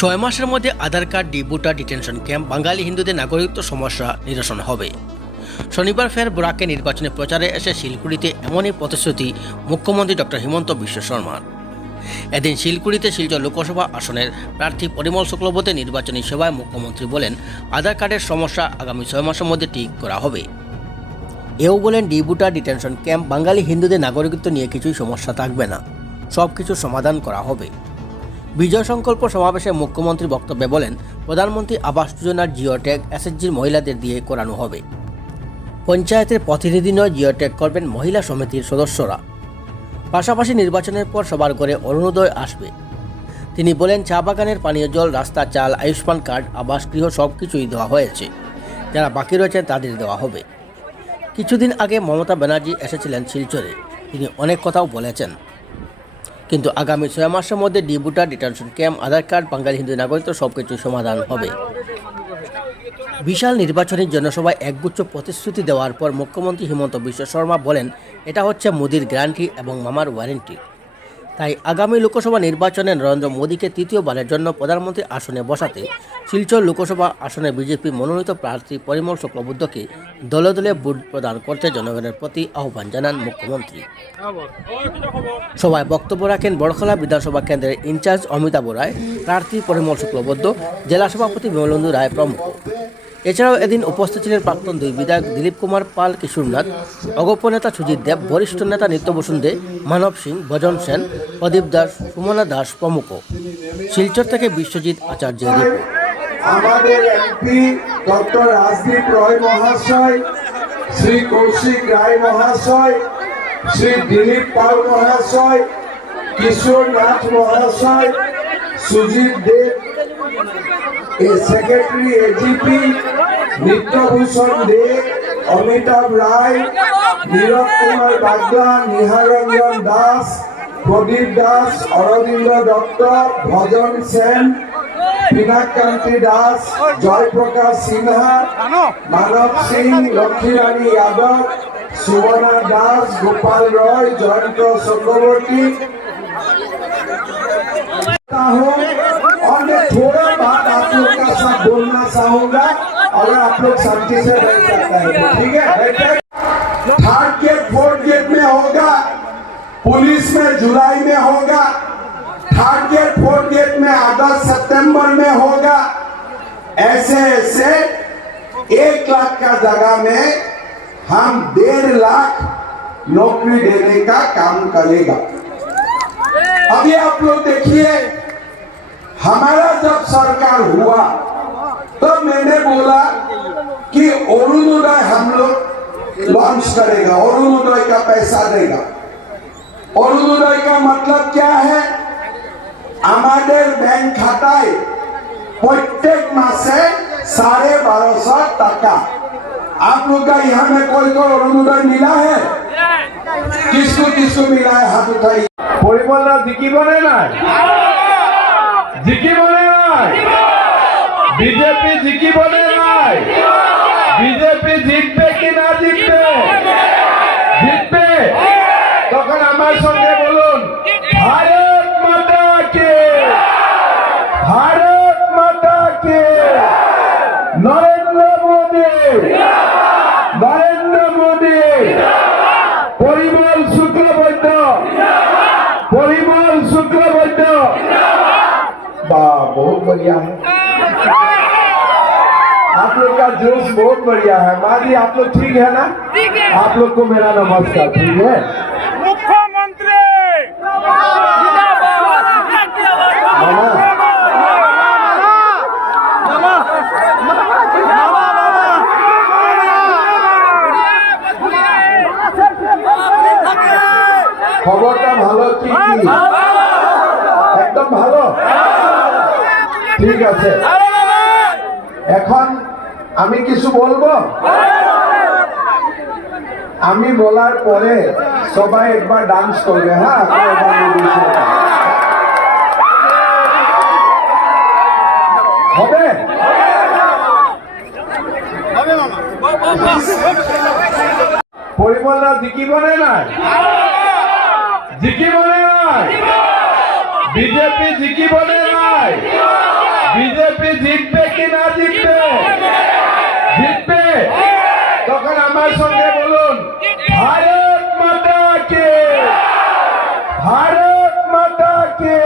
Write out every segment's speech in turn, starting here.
ছয় মাসের মধ্যে Aadhaar card D voter detention camp, বাঙালি হিন্দুদের নাগরিকত্ব সমস্যা নিরসন হবে। শনিবার ফের বোরাকে নির্বাচনী প্রচারে এসে শিলকুড়িতে এমনই প্রতিশ্রুতি মুখ্যমন্ত্রী ডক্টর হিমন্ত বিশ্ব শর্মার। এদিন শিলকুড়িতে শিলচর লোকসভা আসনের প্রার্থী পরিমল শুক্লবতী নির্বাচনী সভায় মুখ্যমন্ত্রী বলেন, আধার কার্ডের সমস্যা আগামী ছয় মাসের মধ্যে ঠিক করা হবে। এও বলেন ডি ভোটার ডিটেনশন ক্যাম্প, বাঙালি হিন্দুদের নাগরিকত্ব নিয়ে কিছুই সমস্যা থাকবে না। সব কিছু সমাধান করা হবে। বিজয় সংকল্প সমাবেশে মুখ্যমন্ত্রী বক্তব্যে বলেন, প্রধানমন্ত্রী আবাস যোজনার জিও ট্যাগ এসএসজির মহিলাদের দিয়ে করানো হবে। পঞ্চায়েতের প্রতিনিধি নয়, জিও ট্যাগ করবেন মহিলা সমিতির সদস্যরা। পাশাপাশি নির্বাচনের পর সবার ঘরে অরুণোদয় আসবে। তিনি বলেন, চা বাগানের পানীয় জল, রাস্তা, চাল, আয়ুষ্মান কার্ড, আবাস গৃহ সব কিছুই দেওয়া হয়েছে। যারা বাকি রয়েছেন তাদের দেওয়া হবে। কিছুদিন আগে মমতা ব্যানার্জি এসেছিলেন শিলচরে। তিনি অনেক কথাও বলেছেন। কিন্তু আগামী ছয় মাসের মধ্যে D voter detention camp, Aadhaar card, বাঙালি হিন্দু নাগরিকত্ব সব কিছু সমাধান হবে। বিশাল নির্বাচনী জনসভায় একগুচ্ছ প্রতিশ্রুতি দেওয়ার পর মুখ্যমন্ত্রী হিমন্ত বিশ্ব শর্মা বলেন, এটা হচ্ছে মোদির গ্যারান্টি এবং মামার ওয়ারেন্টি। তাই আগামী লোকসভা নির্বাচনে নরেন্দ্র মোদীকে তৃতীয়বারের জন্য প্রধানমন্ত্রী আসনে বসাতে শিলচর লোকসভা আসনে বিজেপি মনোনীত প্রার্থী পরিমল শুক্লবুদ্ধকে দলে দলে ভোট প্রদান করতে জনগণের প্রতি আহ্বান জানান মুখ্যমন্ত্রী। সভায় বক্তব্য রাখেন বড়খলা বিধানসভা কেন্দ্রের ইনচার্জ অমিতাভ রায়, প্রার্থী পরিমল শুক্লবদ্ধ, জেলা সভাপতি বিমলেন্দু রায় প্রমুখ। এছাড়াও এদিন উপস্থিত ছিলেন প্রাক্তন দুই বিধায়ক দিলীপ কুমার পাল কিশোরনাথ অগপ্য নেতা সুজিত দেব, বরিষ্ঠ নেতা নিত্যভূষণ দে, মানব সিং, ভজন সেন, প্রদীপ দাস, সুমনা দাস প্রমুখ। শিলচর থেকে বিশ্বজিৎ রিপোর্ট। আমাদের এমপি ডক্টর রাজদীপ মহাশয়, শ্রী কৌশিক রায় মহাশয়, শ্রী দিলীপ পাল মহাশয় মহাশয়, সুজিত দেব সেক্রেটারি এজিপি নিত্যভূষণ দে, অমিতাভ রায়, নীরব কুমার বাগলা নিহারঞ্জন দাস, প্রদীপ দাস, অরবিন্দ দত্ত, ভজন সেন পিনাকান্তি দাস, জয়প্রকাশ সিনহা, মানব সিং, লক্ষ্মীরানী যাদব, সুবর্ণা দাস, গোপাল রয়, জয়ন্ত চক্রবর্তী। और मैं थोड़ा बात आप लोग का साथ बोलना चाहूँगा अगर आप लोग शांति से बैठ सकते हैं। ठीक है? बैठे। थर्ड गेट फोर्थ गेट में होगा, पुलिस में जुलाई में होगा थर्ड गेट फोर्थ गेट में अगस्त सितंबर में होगा। ऐसे ऐसे, एक लाख का जगह में हम डेढ़ लाख नौकरी देने का काम करेगा। अभी आप लोग देखिए हमारा जब सरकार हुआ तो मैंने बोला कि अरुणोदय हम लोग लॉन्च करेगा अरुणोदय का पैसा देगा अरुणोदय का मतलब क्या है আমাদের ব্যাংক খাতায় প্রত্যেক মাসে साढ़े बारह सौ टका आप लोग का यहाँ में कोई को अरुणोदय मिला है किसको किसको मिला है हाथ उठाइए পরিমলরা জিকিবনে নাই জিকিবনে নাই। বিজেপি জিকি বলে নাই। বিজেপি জিতবে কি না জিতবে? জিতবে। তখন আমার সঙ্গে बहुत बढ़िया है आप लोग का जोश बहुत बढ़िया है माँ जी आप लोग ठीक है ना ठीक है। आप लोग को मेरा नमस्कार ठीक है মুখ্যমন্ত্রী मामा খবরটা ভালো কি কি একদম ভালো ঠিক আছে। এখন আমি কিছু বলব? আমি বলার পরে সবাই একবার ডান্স করবে হ্যাঁ। হবে? পরিমলরা জিকিবনে নাই? বিজেপি জিকিবনে নাই? বিজেপি জিতবে কি না জিতবে? জিতবে? তখন আমার সঙ্গে বলুন, ভারত মাতা কে? ভারত মাতা কে?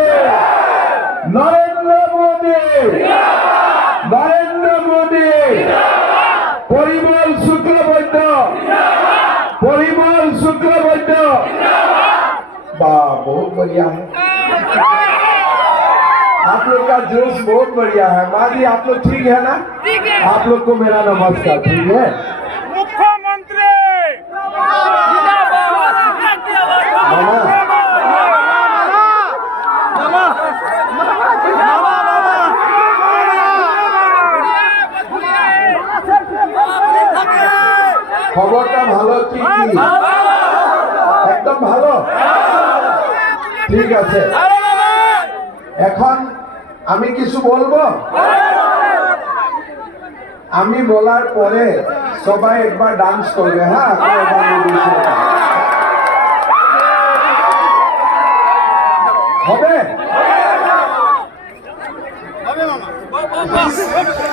নরেন্দ্র মোদী? নরেন্দ্র মোদী? পরিমল শুক্লবৈদ্য? পরিমল শুক্লবৈদ্য? বা বহু বলিয়া का जोश बहुत बढ़िया है माँ जी आप लोग ठीक है ना आप लोग को मेरा नमस्कार ठीक है मुख्यमंत्री मामा খবরটা ভালো কি কি একদম ভালো ঠিক আছে এখন আমি কিছু বলব? আমি বলার পরে সবাই একবার ডান্স করবে হ্যাঁ? হবে? হবে মামা। হবে